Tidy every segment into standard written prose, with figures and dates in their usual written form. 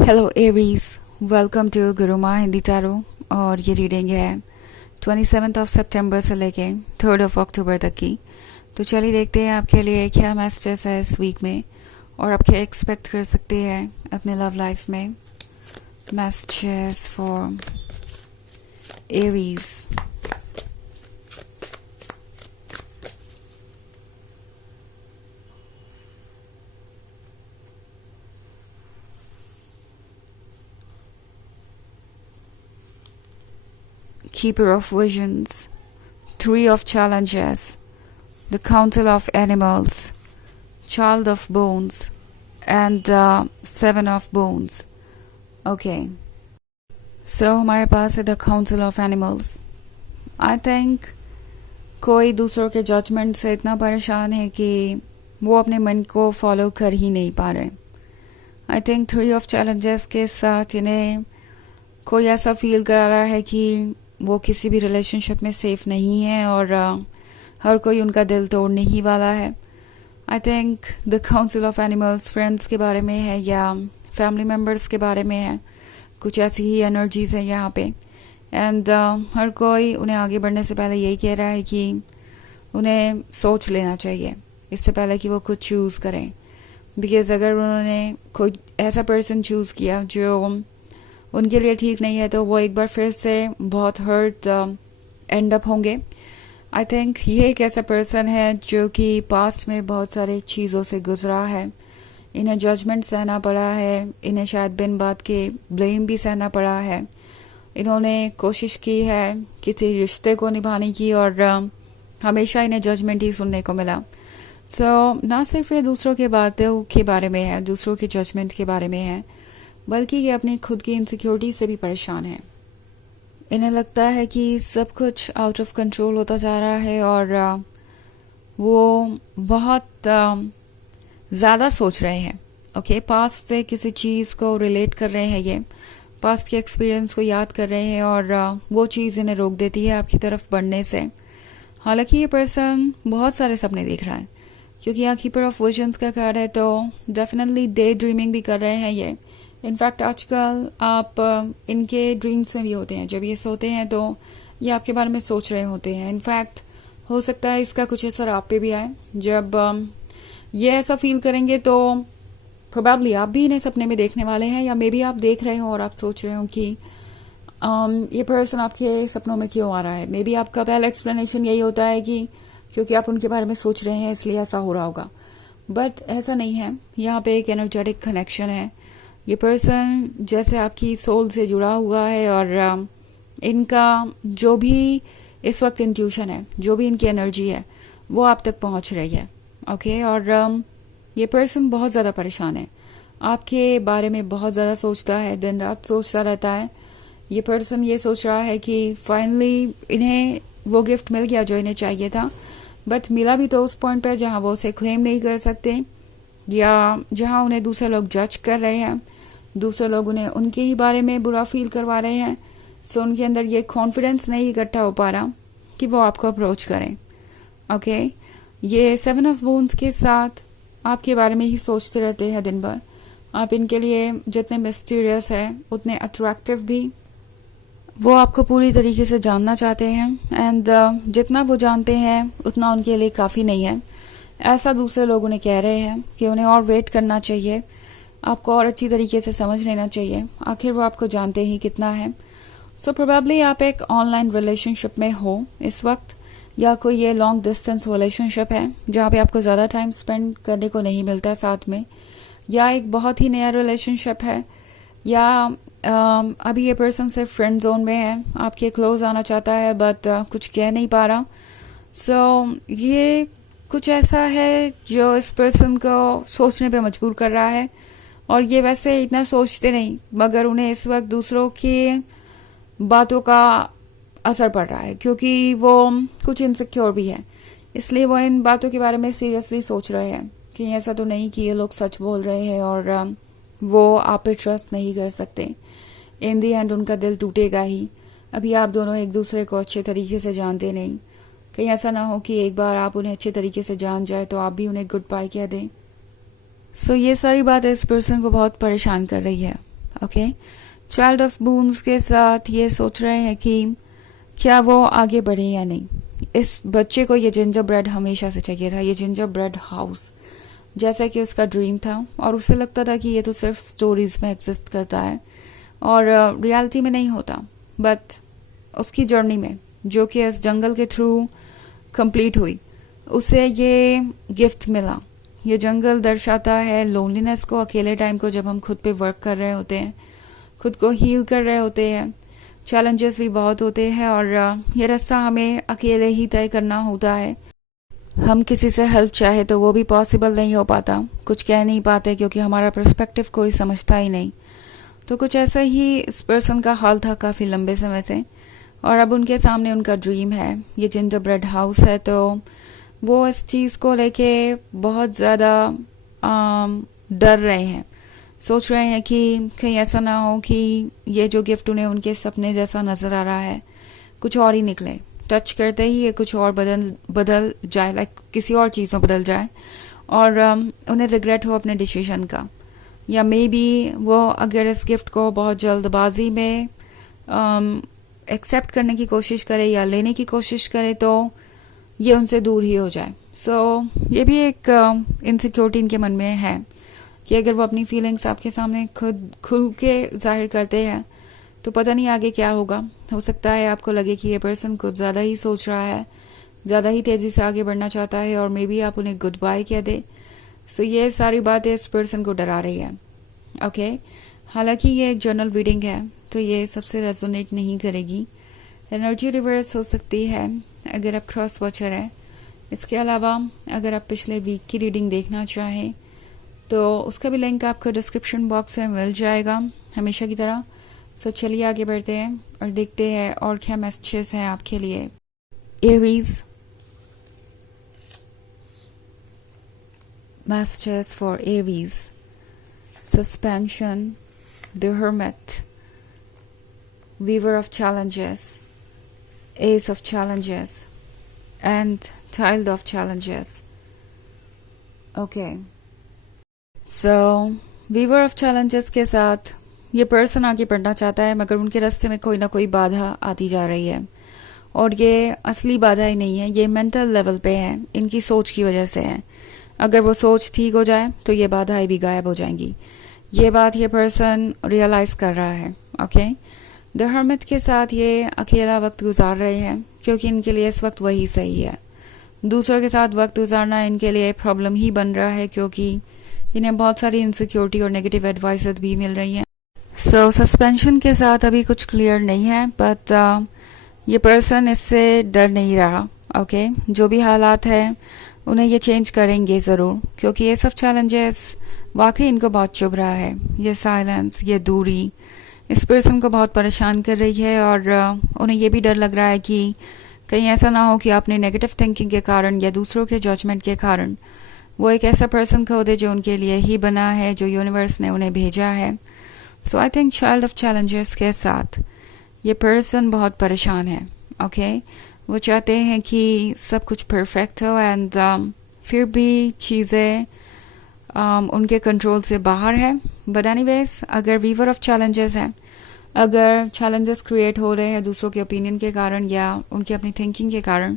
Hello Aries, welcome to Guruma Hindi tarot. और ये reading है 27 सितंबर से लेके 3 अक्टूबर तक की। तो चलिए देखते हैं आपके लिए क्या मैसेजेस है इस वीक में और आप क्या एक्सपेक्ट कर सकते हैं अपने लव लाइफ में। Messages for Aries. Keeper of Visions, Three of Challenges, the Council of Animals, Child of Bones, and Seven of Bones. Okay. So हमारे पास है The Council of Animals. I think कोई दूसरों के जजमेंट से इतना परेशान है कि वो अपने मन को फॉलो कर ही नहीं पा रहे। I think three of challenges के साथ इन्हें कोई ऐसा फील करा रहा है कि वो किसी भी रिलेशनशिप में सेफ नहीं है और हर कोई उनका दिल तोड़ने ही वाला है। I think the council of animals friends के बारे में है या फैमिली मेम्बर्स के बारे में है। कुछ ऐसी ही एनर्जीज है यहाँ पे। एंड हर कोई उन्हें आगे बढ़ने से पहले यही कह रहा है कि उन्हें सोच लेना चाहिए इससे पहले कि वो कुछ चूज़ करें। बिकॉज अगर उन्होंने कोई ऐसा पर्सन चूज़ किया जो उनके लिए ठीक नहीं है तो वो एक बार फिर से बहुत हर्ट एंड अप होंगे। आई थिंक ये एक ऐसा पर्सन है जो कि पास्ट में बहुत सारे चीज़ों से गुजरा है। इन्हें जजमेंट सहना पड़ा है, इन्हें शायद बिन बात के ब्लेम भी सहना पड़ा है। इन्होंने कोशिश की है किसी रिश्ते को निभाने की और हमेशा इन्हें जजमेंट ही सुनने को मिला। सो ना सिर्फ ये दूसरों के बातों के बारे में है, दूसरों के जजमेंट के बारे में है, बल्कि ये अपनी खुद की इनसिक्योरिटी से भी परेशान है। इन्हें लगता है कि सब कुछ आउट ऑफ कंट्रोल होता जा रहा है और वो बहुत ज़्यादा सोच रहे हैं। ओके, पास्ट से किसी चीज़ को रिलेट कर रहे हैं, ये पास्ट के एक्सपीरियंस को याद कर रहे हैं और वो चीज़ इन्हें रोक देती है आपकी तरफ बढ़ने से। हालांकि ये पर्सन बहुत सारे सपने देख रहा है क्योंकि यहाँ कीपर ऑफ विजन्स का कार्ड है, तो डेफिनेटली डे ड्रीमिंग भी कर रहे हैं ये। इनफैक्ट आजकल आप इनके ड्रीम्स में भी होते हैं। जब ये सोते हैं तो ये आपके बारे में सोच रहे होते हैं। इनफैक्ट हो सकता है इसका कुछ असर आप पे भी आए। जब ये ऐसा फील करेंगे तो प्रोबेबली आप भी इन्हें सपने में देखने वाले हैं, या मे बी आप देख रहे हो और आप सोच रहे हो कि ये पर्सन आपके सपनों में क्यों आ रहा है। मे बी आपका पहला एक्सप्लेनेशन यही होता है कि क्योंकि आप उनके बारे में सोच रहे हैं इसलिए ऐसा हो रहा होगा, बट ऐसा नहीं है। यहाँ पे एक एनर्जेटिक कनेक्शन है। ये पर्सन जैसे आपकी सोल से जुड़ा हुआ है और इनका जो भी इस वक्त इंट्यूशन है, जो भी इनकी एनर्जी है, वो आप तक पहुंच रही है। ओके, और ये पर्सन बहुत ज़्यादा परेशान है, आपके बारे में बहुत ज़्यादा सोचता है, दिन रात सोचता रहता है। ये पर्सन ये सोच रहा है कि फाइनली इन्हें वो गिफ्ट मिल गया जो इन्हें चाहिए था, बट मिला भी तो उस पॉइंट पर जहाँ वो उसे क्लेम नहीं कर सकते या जहाँ उन्हें दूसरे लोग जज कर रहे हैं, दूसरे लोग उन्हें उनके ही बारे में बुरा फील करवा रहे हैं। सो उनके अंदर ये कॉन्फिडेंस नहीं इकट्ठा हो पा रहा कि वो आपको अप्रोच करें। ओके, ये सेवन ऑफ बोन्स के साथ आपके बारे में ही सोचते रहते हैं दिन भर। आप इनके लिए जितने मिस्टीरियस है उतने अट्रैक्टिव भी। वो आपको पूरी तरीके से जानना चाहते हैं एंड जितना वो जानते हैं उतना उनके लिए काफ़ी नहीं है। ऐसा दूसरे लोग उन्हें कह रहे हैं कि उन्हें और वेट करना चाहिए, आपको और अच्छी तरीके से समझ लेना चाहिए, आखिर वो आपको जानते ही कितना है। सो प्रोबेबली आप एक ऑनलाइन रिलेशनशिप में हो इस वक्त, या कोई ये लॉन्ग डिस्टेंस रिलेशनशिप है जहाँ पे आपको ज़्यादा टाइम स्पेंड करने को नहीं मिलता साथ में, या एक बहुत ही नया रिलेशनशिप है, या अभी ये पर्सन सिर्फ फ्रेंड जोन में है, आपके क्लोज आना चाहता है बट कुछ कह नहीं पा रहा। सो ये कुछ ऐसा है जो इस पर्सन को सोचने पे मजबूर कर रहा है। और ये वैसे इतना सोचते नहीं, मगर उन्हें इस वक्त दूसरों की बातों का असर पड़ रहा है क्योंकि वो कुछ इनसिक्योर भी है, इसलिए वो इन बातों के बारे में सीरियसली सोच रहे हैं कि ऐसा तो नहीं कि ये लोग सच बोल रहे हैं और वो आप पे ट्रस्ट नहीं कर सकते। इन दी एंड उनका दिल टूटेगा ही। अभी आप दोनों एक दूसरे को अच्छे तरीके से जानते नहीं, कहीं ऐसा ना हो कि एक बार आप उन्हें अच्छे तरीके से जान जाए तो आप भी उन्हें गुड बाय कह दें। सो ये सारी बात इस पर्सन को बहुत परेशान कर रही है। ओके। चाइल्ड ऑफ बून्स के साथ ये सोच रहे हैं कि क्या वो आगे बढ़े या नहीं। इस बच्चे को ये जिंजर ब्रेड हमेशा से चाहिए था, ये जिंजर ब्रेड हाउस जैसा कि उसका ड्रीम था, और उसे लगता था कि ये तो सिर्फ स्टोरीज में एग्जिस्ट करता है और रियलिटी में नहीं होता। बट उसकी जर्नी में जो कि इस जंगल के थ्रू कंप्लीट हुई, उसे ये गिफ्ट मिला। ये जंगल दर्शाता है लोनलीनेस को, अकेले टाइम को, जब हम खुद पे वर्क कर रहे होते हैं, खुद को हील कर रहे होते हैं। चैलेंजेस भी बहुत होते हैं और ये रास्ता हमें अकेले ही तय करना होता है। हम किसी से हेल्प चाहे तो वो भी पॉसिबल नहीं हो पाता, कुछ कह नहीं पाते क्योंकि हमारा पर्सपेक्टिव कोई समझता ही नहीं। तो कुछ ऐसा ही इस पर्सन का हाल था काफ़ी लंबे समय से, और अब उनके सामने उनका ड्रीम है, ये जिंजर ब्रेड हाउस है। तो वो इस चीज़ को लेके बहुत ज़्यादा डर रहे हैं, सोच रहे हैं कि कहीं ऐसा ना हो कि ये जो गिफ्ट उन्हें उनके सपने जैसा नज़र आ रहा है कुछ और ही निकले। टच करते ही ये कुछ और बदल जाए, लाइक किसी और चीज़ में बदल जाए, और उन्हें रिग्रेट हो अपने डिसीजन का। या मे बी वो अगर इस गिफ्ट को बहुत जल्दबाजी में एक्सेप्ट करने की कोशिश करे या लेने की कोशिश करे तो ये उनसे दूर ही हो जाए। सो ये भी एक इनसिक्योरिटी इनके मन में है कि अगर वो अपनी फीलिंग्स आपके सामने खुद खुल के जाहिर करते हैं तो पता नहीं आगे क्या होगा। हो सकता है आपको लगे कि ये पर्सन कुछ ज़्यादा ही सोच रहा है, ज़्यादा ही तेज़ी से आगे बढ़ना चाहता है, और मे बी आप उन्हें गुड बाय कह दे। सो ये सारी बातें इस पर्सन को डरा रही है। ओके, हालांकि ये एक जर्नल रीडिंग है तो ये सबसे रेजोनेट नहीं करेगी। एनर्जी रिवर्स हो सकती है अगर आप क्रॉस वॉचर हैं। इसके अलावा अगर आप पिछले वीक की रीडिंग देखना चाहें तो उसका भी लिंक आपको डिस्क्रिप्शन बॉक्स में मिल जाएगा हमेशा की तरह। सो चलिए आगे बढ़ते हैं और देखते हैं और क्या मैसेजेस हैं आपके लिए। Aries, messages for Aries, suspension, the hermit, weaver of challenges, ace of challenges, and child of challenges. Okay. So, weaver of challenges के साथ ये पर्सन आगे बढ़ना चाहता है, मगर उनके रास्ते में कोई ना कोई बाधा आती जा रही है, और ये असली बाधा ही नहीं है, ये मेंटल लेवल पे है, इनकी सोच की वजह से है। अगर वो सोच ठीक हो जाए तो ये बाधाएं भी गायब हो जाएंगी। ये बात ये पर्सन रियलाइज कर रहा है। ओके, द हर्मिट के साथ ये अकेला वक्त गुजार रहे हैं क्योंकि इनके लिए इस वक्त वही सही है। दूसरों के साथ वक्त गुजारना इनके लिए प्रॉब्लम ही बन रहा है क्योंकि इन्हें बहुत सारी इनसिक्योरिटी और नेगेटिव एडवाइसेस भी मिल रही हैं। सो सस्पेंशन के साथ अभी कुछ क्लियर नहीं है, बट ये पर्सन इससे डर नहीं रहा। ओके, जो भी हालात हैं उन्हें ये चेंज करेंगे ज़रूर, क्योंकि ये सब चैलेंजेस वाकई इनको बहुत चुभ रहा है। ये साइलेंस, ये दूरी इस पर्सन को बहुत परेशान कर रही है, और उन्हें ये भी डर लग रहा है कि कहीं ऐसा ना हो कि अपने नेगेटिव थिंकिंग के कारण या दूसरों के जजमेंट के कारण वो एक ऐसा पर्सन खो दे जो उनके लिए ही बना है, जो यूनिवर्स ने उन्हें भेजा है। So I think child of challenges के साथ ये पर्सन बहुत परेशान है। ओके, वो चाहते हैं कि सब कुछ परफेक्ट हो, एंड फिर भी चीज़ें उनके कंट्रोल से बाहर है। बट एनीवेज, अगर वीवर ऑफ चैलेंजेस हैं, अगर चैलेंजेस क्रिएट हो रहे हैं दूसरों के ओपिनियन के कारण या उनकी अपनी थिंकिंग के कारण,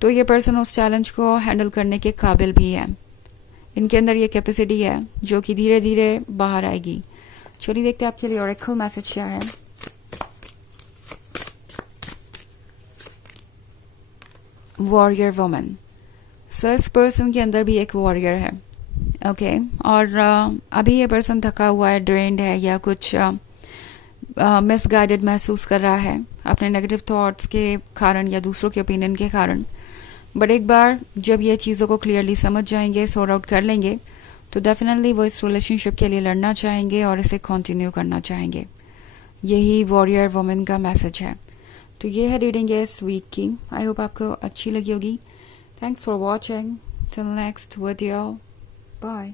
तो ये पर्सन उस चैलेंज को हैंडल करने के काबिल भी है। इनके अंदर ये कैपेसिटी है जो कि धीरे धीरे बाहर आएगी। चलिए देखते हैं आपके लिए ऑरेकल मैसेज क्या है। Warrior woman. सो इस पर्सन के अंदर भी एक वॉरियर है। ओके, और अभी ये पर्सन थका हुआ है, ड्रेन्ड है, या कुछ मिसगाइडेड महसूस कर रहा है अपने नेगेटिव थॉट्स के कारण या दूसरों के ओपिनियन के कारण। बट एक बार जब ये चीज़ों को क्लियरली समझ जाएंगे, सॉर्ट आउट कर लेंगे, तो डेफिनेटली वो इस रिलेशनशिप के लिए लड़ना चाहेंगे और इसे कंटिन्यू करना चाहेंगे। यही वॉरियर वुमन का मैसेज है। तो ये है रीडिंग इस वीक की। आई होप आपको अच्छी लगी होगी। Thanks for watching. Till next video, bye.